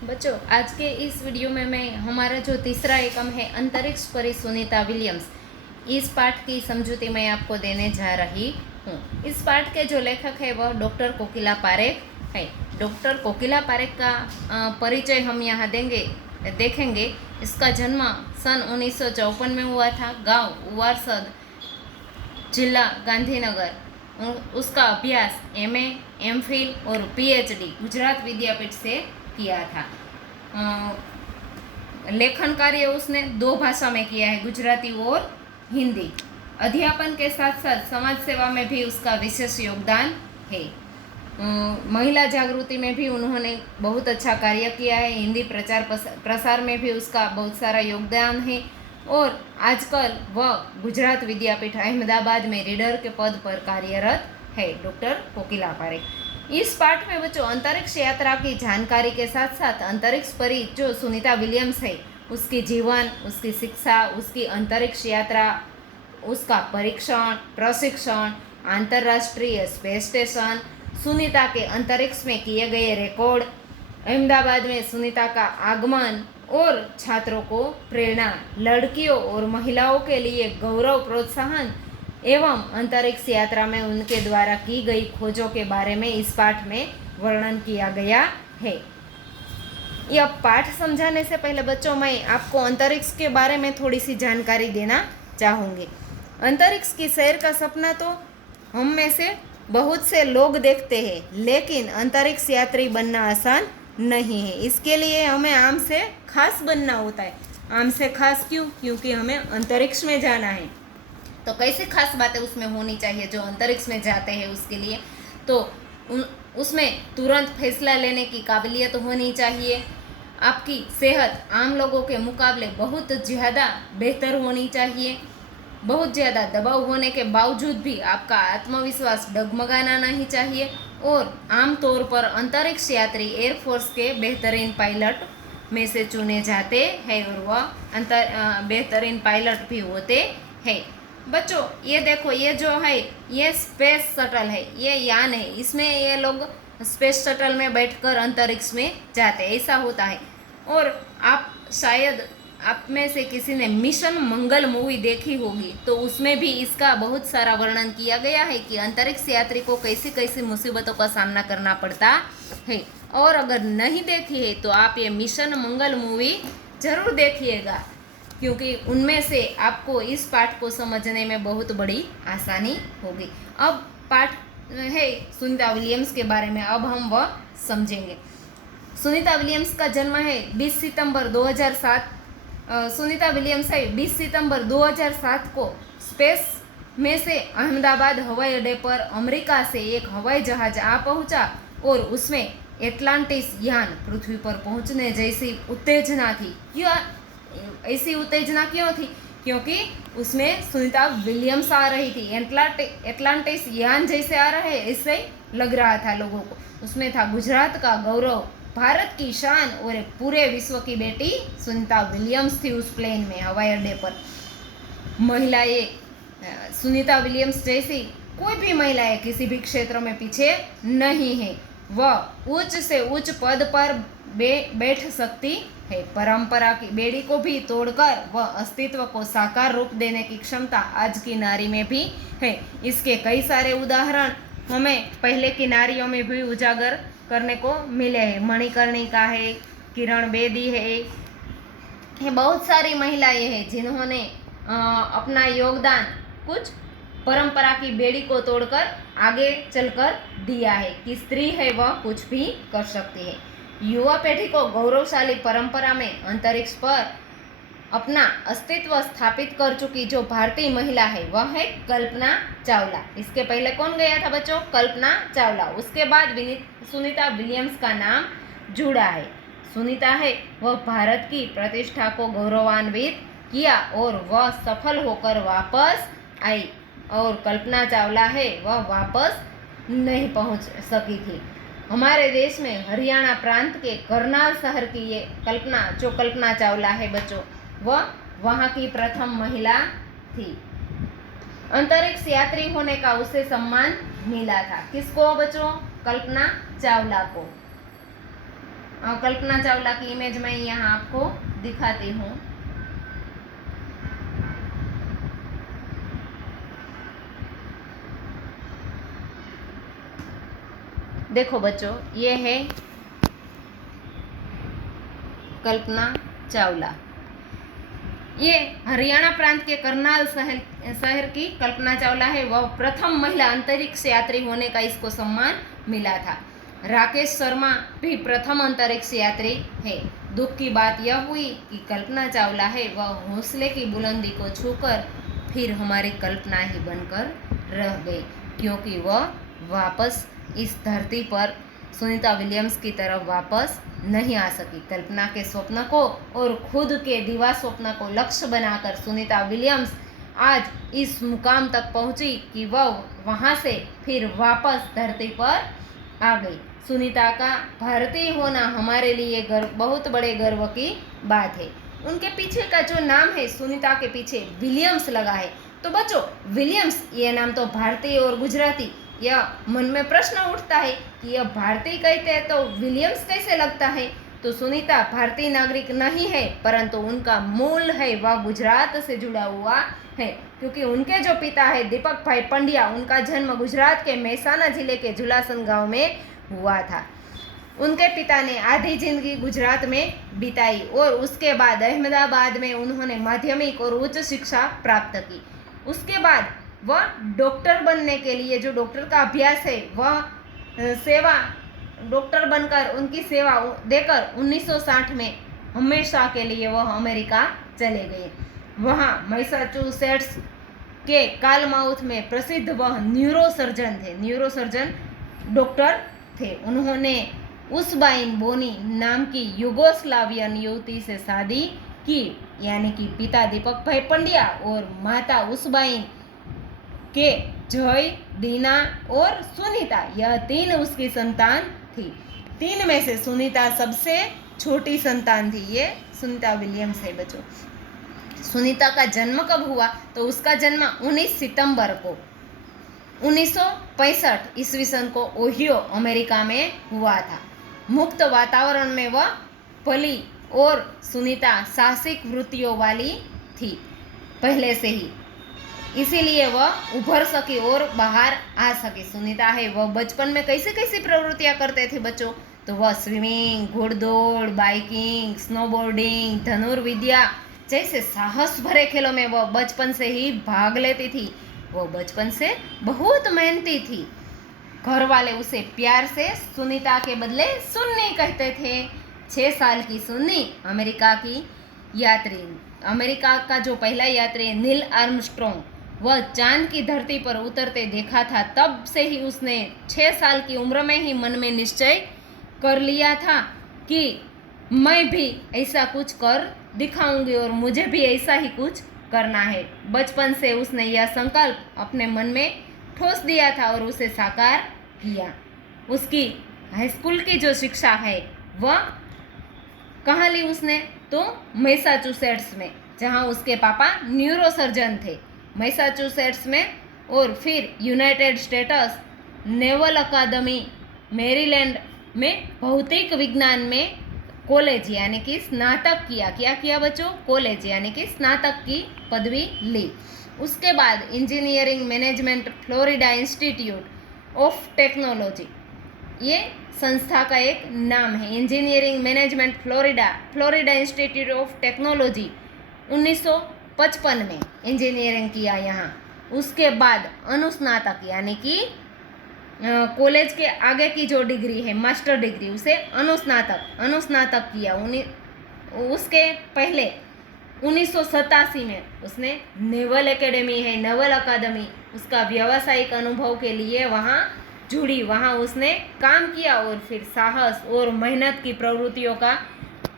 बच्चों, आज के इस वीडियो में मैं हमारा जो तीसरा एकम है अंतरिक्ष परी सुनीता विलियम्स, इस पाठ की समझूती मैं आपको देने जा रही हूँ। इस पाठ के जो लेखक है वह डॉक्टर कोकिला पारेख है। डॉक्टर कोकिला पारेख का परिचय हम यहाँ देखेंगे। इसका जन्म सन 1954 में हुआ था। गांव उवारसद, जिला गांधीनगर। उसका अभ्यास एमए, एमफिल और पीएचडी गुजरात विद्यापीठ से किया था। लेखन कार्य उसने 2 भाषा में किया है, गुजराती और हिंदी। अध्यापन के साथ साथ समाज सेवा में भी उसका विशेष योगदान है। महिला जागृति में भी उन्होंने बहुत अच्छा कार्य किया है। हिंदी प्रचार प्रसार में भी उसका बहुत सारा योगदान है। और आजकल वह गुजरात विद्यापीठ अहमदाबाद में रीडर के पद पर कार्यरत है, डॉक्टर कोकिला पारेख। इस पाठ में बच्चों अंतरिक्ष यात्रा की जानकारी के साथ साथ अंतरिक्ष परी जो सुनीता विलियम्स है, उसकी जीवन, उसकी शिक्षा, उसकी अंतरिक्ष यात्रा, उसका परीक्षण, प्रशिक्षण, अंतर्राष्ट्रीय स्पेस स्टेशन, सुनीता के अंतरिक्ष में किए गए रिकॉर्ड, अहमदाबाद में सुनीता का आगमन और छात्रों को प्रेरणा, लड़कियों और महिलाओं के लिए गौरव, प्रोत्साहन एवं अंतरिक्ष यात्रा में उनके द्वारा की गई खोजों के बारे में इस पाठ में वर्णन किया गया है। यह पाठ समझाने से पहले बच्चों मैं आपको अंतरिक्ष के बारे में थोड़ी सी जानकारी देना चाहूँगी। अंतरिक्ष की सैर का सपना तो हम में से बहुत से लोग देखते हैं, लेकिन अंतरिक्ष यात्री बनना आसान नहीं है। इसके लिए हमें आम से खास बनना होता है। आम से खास क्यों? क्योंकि हमें अंतरिक्ष में जाना है। तो कैसी खास बातें उसमें होनी चाहिए जो अंतरिक्ष में जाते हैं उसके लिए? तो उसमें तुरंत फैसला लेने की काबिलियत होनी चाहिए। आपकी सेहत आम लोगों के मुकाबले बहुत ज़्यादा बेहतर होनी चाहिए। बहुत ज़्यादा दबाव होने के बावजूद भी आपका आत्मविश्वास डगमगाना नहीं चाहिए। और आमतौर पर अंतरिक्ष यात्री एयरफोर्स के बेहतरीन पायलट में से चुने जाते हैं और वह बेहतरीन पायलट भी होते हैं। बच्चों, ये देखो, ये जो है ये स्पेस शटल है, ये यान है। इसमें ये लोग स्पेस शटल में बैठकर अंतरिक्ष में जाते हैं, ऐसा होता है। और आप शायद आप में से किसी ने मिशन मंगल मूवी देखी होगी, तो उसमें भी इसका बहुत सारा वर्णन किया गया है कि अंतरिक्ष यात्री को कैसी कैसी मुसीबतों का सामना करना पड़ता है। और अगर नहीं देखी है तो आप ये मिशन मंगल मूवी ज़रूर देखिएगा, क्योंकि उनमें से आपको इस पाठ को समझने में बहुत बड़ी आसानी होगी। अब पाठ है सुनीता विलियम्स के बारे में, अब हम वह समझेंगे। सुनीता विलियम्स का जन्म है 20 सितंबर 2007। सुनीता विलियम्स है 20 सितंबर 2007 को स्पेस में से अहमदाबाद हवाई अड्डे पर अमेरिका से एक हवाई जहाज आ पहुंचा और उसमें एटलांटिस यान पृथ्वी पर पहुंचने जैसी उत्तेजना थी। ऐसी उत्तेजना क्यों थी? क्योंकि उसमें सुनीता विलियम्स आ रही थी। एटलांटिस यान जैसे आ रहे ऐसे लग रहा था लोगों को। उसमें था गुजरात का गौरव, भारत की शान और पूरे विश्व की बेटी सुनीता विलियम्स थी उस प्लेन में, हवाई अड्डे पर। महिलाएं सुनीता विलियम्स जैसी कोई भी महिलाएं किसी भी क्षेत्र में पीछे नहीं है। वह उच्च से उच्च पद पर बैठ सकती है। परंपरा की बेड़ी को भी तोड़कर वह अस्तित्व को साकार रूप देने की क्षमता आज की नारी में भी है। इसके कई सारे उदाहरण हमें पहले की नारियों में भी उजागर करने को मिले हैं। मणिकर्णिका है, किरण बेदी है, ये बहुत सारी महिलाएं हैं जिन्होंने अपना योगदान कुछ परंपरा की बेड़ी को तोड़कर आगे चलकर दिया है कि स्त्री है वह कुछ भी कर सकती है। युवा पीढ़ी को गौरवशाली परंपरा में अंतरिक्ष पर अपना अस्तित्व स्थापित कर चुकी जो भारतीय महिला है वह है कल्पना चावला। इसके पहले कौन गया था बच्चों? कल्पना चावला। उसके बाद सुनीता विलियम्स का नाम जुड़ा है। सुनीता है वह भारत की प्रतिष्ठा को गौरवान्वित किया और वह सफल होकर वापस आई। और कल्पना चावला है वह वापस नहीं पहुंच सकी थी। हमारे देश में हरियाणा प्रांत के करनाल शहर की ये कल्पना चावला है बच्चों, वह वहाँ की प्रथम महिला थी। अंतरिक्ष यात्री होने का उसे सम्मान मिला था। किसको बच्चों? कल्पना चावला को। कल्पना चावला की इमेज मैं यहाँ आपको दिखाती हूँ। देखो बच्चों, ये है कल्पना चावला। ये हरियाणा प्रांत के करनाल शहर की कल्पना चावला है। वह प्रथम महिला अंतरिक्ष यात्री होने का इसको सम्मान मिला था। राकेश शर्मा भी प्रथम अंतरिक्ष यात्री है। दुख की बात यह हुई कि कल्पना चावला है वह हौसले की बुलंदी को छूकर फिर हमारी कल्पना ही बनकर रह गई, क्योंकि वह वापस इस धरती पर सुनीता विलियम्स की तरफ वापस नहीं आ सकी। कल्पना के स्वप्न को और खुद के दिवा स्वप्न को लक्ष्य बनाकर सुनीता विलियम्स आज इस मुकाम तक पहुंची कि वह वहां से फिर वापस धरती पर आ गई। सुनीता का भारतीय होना हमारे लिए बहुत बड़े गर्व की बात है। उनके पीछे का जो नाम है, सुनीता के पीछे विलियम्स लगा है। तो बच्चों, विलियम्स ये नाम तो भारतीय और गुजराती, यह मन में प्रश्न उठता है कि यह भारतीय कहते हैं तो विलियम्स कैसे लगता है। तो सुनीता भारतीय नागरिक नहीं है, परंतु उनका मूल है वह गुजरात से जुड़ा हुआ है, क्योंकि उनके जो पिता है दीपक भाई पंड्या, उनका जन्म गुजरात के मेहसाना जिले के झुलासन गांव में हुआ था। उनके पिता ने आधी जिंदगी गुजरात में बिताई और उसके बाद अहमदाबाद में उन्होंने माध्यमिक और उच्च शिक्षा प्राप्त की। उसके बाद वह डॉक्टर बनने के लिए, जो डॉक्टर का अभ्यास है, वह सेवा डॉक्टर बनकर उनकी सेवा देकर 1960 में हमेशा के लिए वह अमेरिका चले गए। वहाँ मैसाचुसेट्स के कालमाउथ में प्रसिद्ध वह न्यूरोसर्जन थे, न्यूरोसर्जन डॉक्टर थे। उन्होंने उसबाइन बोनी नाम की युगोस्लावियन युवती से शादी की, यानी कि पिता दीपक भाई पंड्या और माता उसबाइन के जय, दीना और सुनीता, यह 3 उसकी संतान थी। 3 में से सुनीता सबसे छोटी संतान थी। ये सुनीता विलियम्स है बच्चों। सुनीता का जन्म कब हुआ? तो उसका जन्म 19 सितंबर को 1965 ईस्वी सन को ओहियो अमेरिका में हुआ था। मुक्त वातावरण में वह पली और सुनीता साहसिक वृत्तियों वाली थी पहले से ही, इसीलिए वह उभर सकी और बाहर आ सकी। सुनीता है वह बचपन में कैसी कैसी प्रवृत्तियां करते थे बच्चों? तो वह स्विमिंग, घुड़दौड़, बाइकिंग, स्नोबोर्डिंग, धनुर्विद्या जैसे साहस भरे खेलों में वह बचपन से ही भाग लेती थी। वह बचपन से बहुत मेहनती थी। घर वाले उसे प्यार से सुनीता के बदले सुन्नी कहते थे। 6 साल की सुन्नी अमेरिका की यात्री, अमेरिका का जो पहला यात्री नील आर्मस्ट्रॉन्ग, वह चांद की धरती पर उतरते देखा था। तब से ही उसने 6 साल की उम्र में ही मन में निश्चय कर लिया था कि मैं भी ऐसा कुछ कर दिखाऊंगी और मुझे भी ऐसा ही कुछ करना है। बचपन से उसने यह संकल्प अपने मन में ठोस दिया था और उसे साकार किया। उसकी हाई स्कूल की जो शिक्षा है वह कहाँ ली उसने? तो मैसाचुसेट्स में, जहाँ उसके पापा न्यूरोसर्जन थे, मैसाचुसेट्स में। और फिर यूनाइटेड स्टेट्स नेवल अकादमी मैरीलैंड में भौतिक विज्ञान में कॉलेज यानी कि स्नातक किया। क्या किया बच्चों? कॉलेज यानी कि स्नातक की पदवी ली। उसके बाद engineering management Florida institute of technology, ये संस्था का एक नाम है, engineering management Florida institute of technology, 1955 में इंजीनियरिंग किया यहाँ। उसके बाद अनुस्नातक यानी कि कॉलेज के आगे की जो डिग्री है, मास्टर डिग्री, उसे अनुस्नातक किया। उसके पहले 1987 में उसने नेवल एकेडमी है, नेवल अकादमी, उसका व्यावसायिक अनुभव के लिए वहाँ जुड़ी, वहाँ उसने काम किया और फिर साहस और मेहनत की प्रवृत्तियों का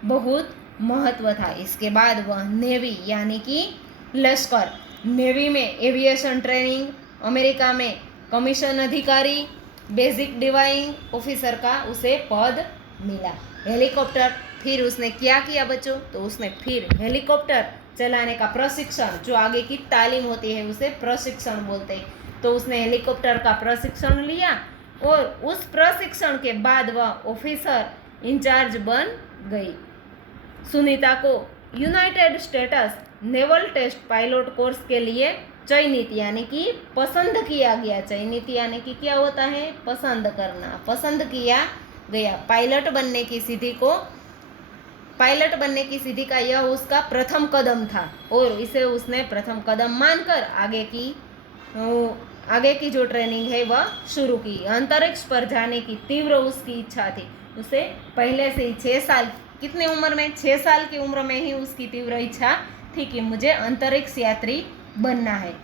बहुत महत्व था। इसके बाद वह नेवी यानी कि लश्कर, नेवी में एविएशन ट्रेनिंग, अमेरिका में कमीशन अधिकारी, बेसिक डिवाइंग ऑफिसर का उसे पद मिला। हेलीकॉप्टर, फिर उसने क्या किया बच्चों? तो उसने फिर हेलीकॉप्टर चलाने का प्रशिक्षण, जो आगे की तालीम होती है उसे प्रशिक्षण बोलते हैं, तो उसने हेलीकॉप्टर का प्रशिक्षण लिया और उस प्रशिक्षण के बाद वह ऑफिसर इंचार्ज बन गई। सुनीता को United States naval test pilot course के लिए चयनित यानी कि पसंद किया गया। चयनित यानी कि क्या होता है? पसंद करना। पसंद किया गया। पायलट बनने की सिद्धि का यह उसका प्रथम कदम था और इसे उसने प्रथम कदम मानकर आगे की जो ट्रेनिंग है वह शुरू की। अंतरिक्ष पर जाने की तीव्र उसकी इच्छा थी। उसे पहले से ही 6 साल, कितनी उम्र में? 6 साल की उम्र में ही उसकी तीव्र इच्छा थी कि मुझे अंतरिक्ष यात्री बनना है।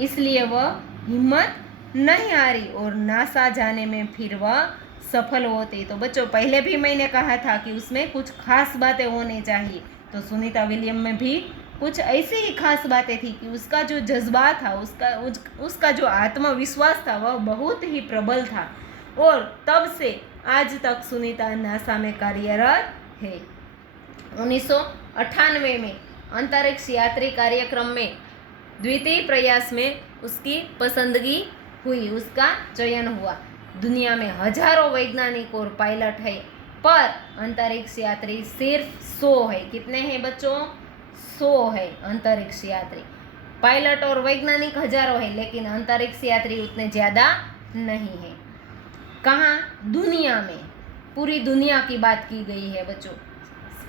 इसलिए वह हिम्मत नहीं हारी और नासा जाने में फिर वह सफल होती। तो बच्चों, पहले भी मैंने कहा था कि उसमें कुछ खास बातें होनी चाहिए। तो सुनीता विलियम में भी कुछ ऐसी ही खास बातें थी कि उसका जो जज्बा था, उसका जो आत्मविश्वास था वह बहुत ही प्रबल था और तब से आज तक सुनीता नासा में कार्यरत है। 1998 में अंतरिक्ष यात्री कार्यक्रम में द्वितीय प्रयास में उसकी पसंदगी हुई, उसका चयन हुआ। दुनिया में हजारों वैज्ञानिक और पायलट है पर अंतरिक्ष यात्री सिर्फ 100 है। कितने हैं बच्चों? 100 है अंतरिक्ष यात्री। पायलट और वैज्ञानिक हजारों है लेकिन अंतरिक्ष यात्री उतने ज़्यादा नहीं है। कहाँ? दुनिया में। पूरी दुनिया की बात की गई है बच्चों,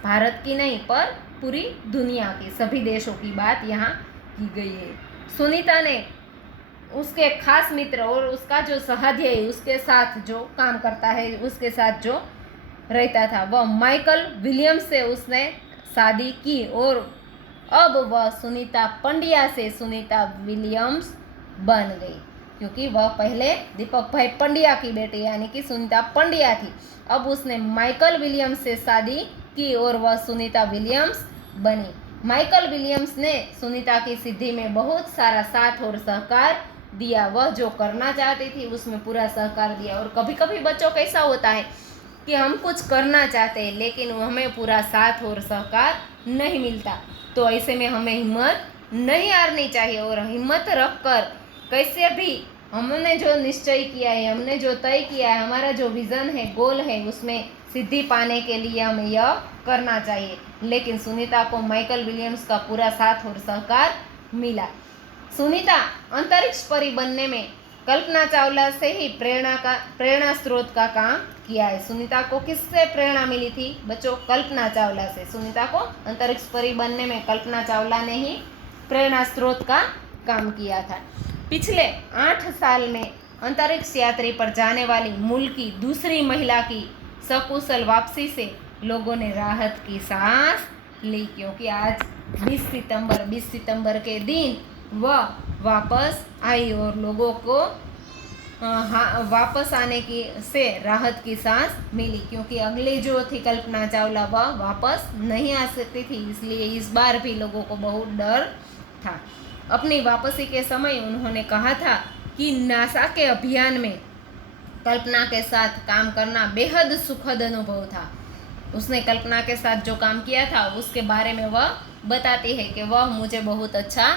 भारत की नहीं पर पूरी दुनिया की, सभी देशों की बात यहाँ की गई है। सुनीता ने उसके खास मित्र और उसका जो सहाध्यायी उसके साथ जो काम करता है, उसके साथ जो रहता था, वह माइकल विलियम्स से उसने शादी की और अब वह सुनीता पंड्या से सुनीता विलियम्स बन गई क्योंकि वह पहले दीपक भाई पंड्या की बेटी यानी कि सुनीता पंड्या थी। अब उसने माइकल विलियम्स से शादी की और वह सुनीता विलियम्स बनी। माइकल विलियम्स ने सुनीता की सिद्धि में बहुत सारा साथ और सहकार दिया। वह जो करना चाहती थी उसमें पूरा सहकार दिया। और कभी कभी बच्चों कैसा होता है कि हम कुछ करना चाहते हैं लेकिन हमें पूरा साथ और सहकार नहीं मिलता, तो ऐसे में हमें हिम्मत नहीं हारनी चाहिए और हिम्मत रखकर कैसे भी हमने जो निश्चय किया है, हमने जो तय किया है, हमारा जो विज़न है, गोल है, उसमें सिद्धि पाने के लिए हमें यह करना चाहिए। लेकिन सुनीता को माइकल विलियम्स का पूरा साथ और सहकार मिला। सुनीता अंतरिक्ष परी बनने में कल्पना चावला से ही प्रेरणा स्रोत का काम किया है। सुनीता को किससे प्रेरणा मिली थी बच्चों? कल्पना चावला से। सुनीता को अंतरिक्ष परी बनने में कल्पना चावला ने ही प्रेरणा स्रोत का काम किया था। पिछले 8 साल में अंतरिक्ष यात्री पर जाने वाली मूल की दूसरी महिला की सकुशल वापसी से लोगों ने राहत की सांस ली क्योंकि आज 20 सितंबर के दिन वह वापस आई और लोगों को वापस आने की से राहत की सांस मिली क्योंकि अगली जो थी कल्पना चावला वह वापस नहीं आ सकती थी, इसलिए इस बार भी लोगों को बहुत डर था। अपनी वापसी के समय उन्होंने कहा था कि नासा के अभियान में कल्पना के साथ काम करना बेहद सुखद अनुभव था। उसने कल्पना के साथ जो काम किया था उसके बारे में वह बताती है कि वह मुझे बहुत अच्छा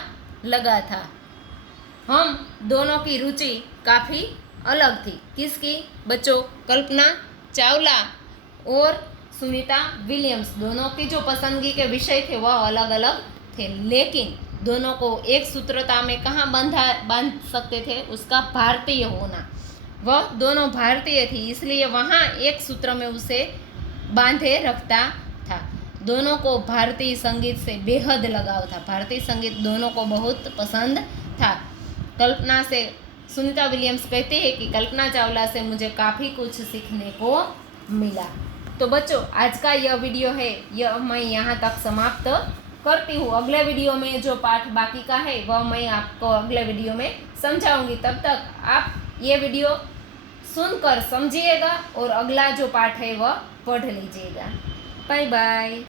लगा था। हम दोनों की रुचि काफ़ी अलग थी। किसकी बच्चों? कल्पना चावला और सुनीता विलियम्स, दोनों की जो पसंदगी के विषय थे वह अलग अलग थे, लेकिन दोनों को एक सूत्रता में कहाँ बांध सकते थे? उसका भारतीय होना। वह दोनों भारतीय थी इसलिए वहाँ एक सूत्र में उसे बांधे रखता था। दोनों को भारतीय संगीत से बेहद लगाव था। भारतीय संगीत दोनों को बहुत पसंद था। कल्पना से सुनीता विलियम्स कहते हैं कि कल्पना चावला से मुझे काफ़ी कुछ सीखने को मिला। तो बच्चों, आज का यह वीडियो है यह मैं यहाँ तक समाप्त करती हूँ। अगले वीडियो में जो पाठ बाकी का है वह मैं आपको अगले वीडियो में समझाऊंगी। तब तक आप ये वीडियो सुनकर समझिएगा और अगला जो पाठ है वह पढ़ लीजिएगा। Bye bye.